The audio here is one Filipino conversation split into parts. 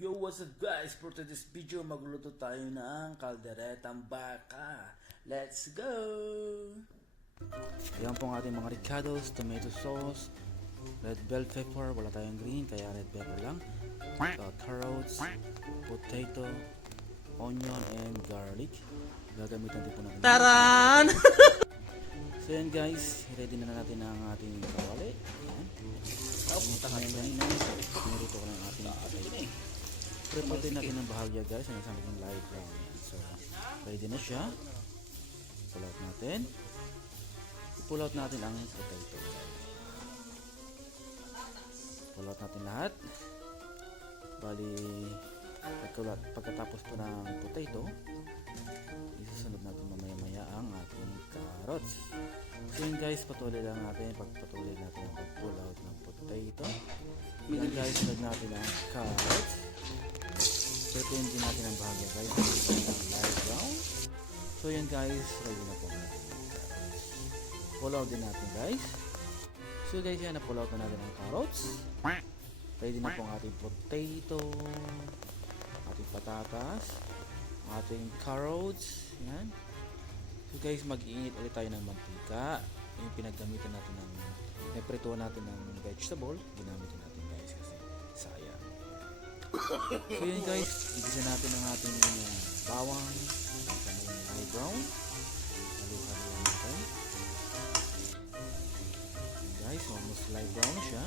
Yo, what's up guys? For today's video, magluluto tayo ng kalderetang baka. Let's go! Ayan po ang ating mga ricados, tomato sauce, red bell pepper, wala tayong green, kaya red pepper lang. Carrots, potato, onion, and garlic. Gagamitan din po natin. Taran! So yan guys, ready na natin ang ating kawali. Ayan. Pumunta ka yung ganina. Niluto ko ng ating potato. Prepare din natin ng bahagya guys. Ang isang natin light brown yan. So, ready na siya. Pull out natin. I-pull out natin ang potato. Pull out natin lahat. Bali, pagkatapos po ng potato, isusunod natin mamaya-maya ang ating carrots. So yun guys, patuloy lang natin. Pagpatuloy natin ang pag-pull out ng potato. Yan guys, sunod natin ang carrots. Prepare din natin ang bahagya guys. Light brown. So yan guys, ready na po natin. Pull out din natin guys. So guys, yan, na-pull out na natin ang carrots. Ready na po ang ating potato, ating patatas, ating carrots. Yan. So guys, mag-iinit ulit tayo ng mantika. Yung pinaggamitan natin ng naprituan natin ng vegetable, ginamit natin guys kasi sayang. So yun guys, igisa natin ang ating bawang, ang light brown. Halu-halo natin. Yan guys, almost light brown siya.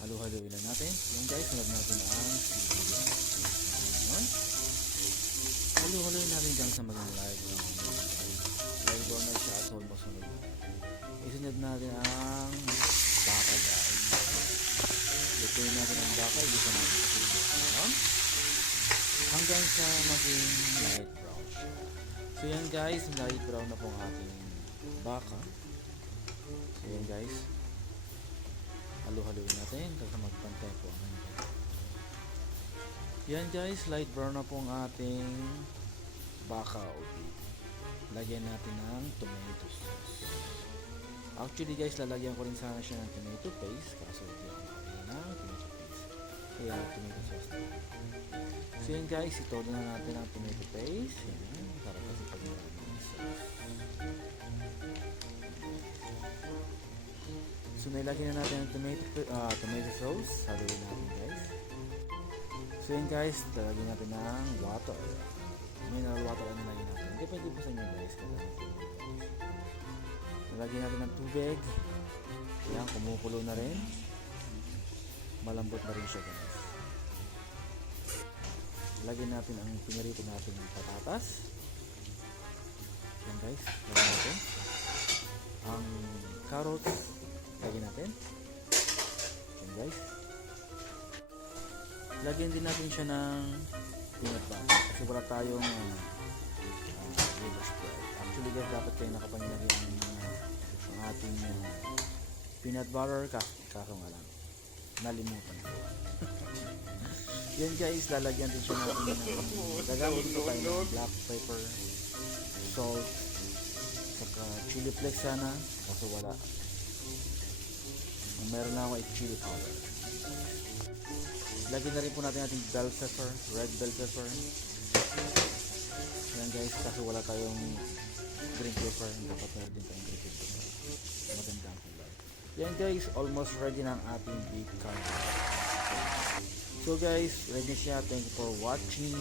Halu-haluin lang natin. Yan guys, sunod natin ang sibuyas. Ayan. Halu-haluin natin dyan sa maging light brown. Light brown na siya at almost sunod na. Isunod natin ang baka guys. Lutuin natin ang baka, igisa natin sa sibuyas. Hanggang sa maging light brown siya. So yan guys, light brown na po ang ating baka. So yan guys, halu-haluin natin kasi magpantay po ang yan guys, light brown na po ang ating baka o beef. Lagyan natin ng tomato sauce. Actually guys, lalagyan ko rin sana siya ng tomato paste kaso hindi ako makakaya ng tomato paste, kaya tomato sauce na. So yan guys, ito na natin ang tomato paste. Yan, para kasi pag maraming sauce. So nilagyan na natin ang tomato sauce. Haluin natin guys. So yun guys, lalagyan natin ng water. Mineral water ang nilagyan natin. Hindi pwede po sa inyo guys. Nilagyan natin ng tubig. Ayan, kumukulo na rin. Malambot na rin siya guys. Lagyan natin ang pinirito natin ng patatas. Ayan guys, lagyan natin ang carrots. Lagyan natin. Ayan guys. Lagyan din natin siya ng peanut butter. Kasi wala tayong liver spread. Actually guys, dapat kayo nakapanilagay ang ating peanut butter. Kaso nga lang, nalimutan ko. Yan guys, lalagyan din siya natin ng gagamit ito tayo ng black pepper, salt, saka chili flakes sana. Kaso wala. Meron na ako ay chili powder. Lagyan na rin po natin ating bell pepper, red bell pepper. Yan guys, kasi wala tayong green pepper. Dapat meron din tayong green pepper. Magandang kulay. Yan guys, almost ready na ang ating beef curry. So guys, ready siya. Thank you for watching.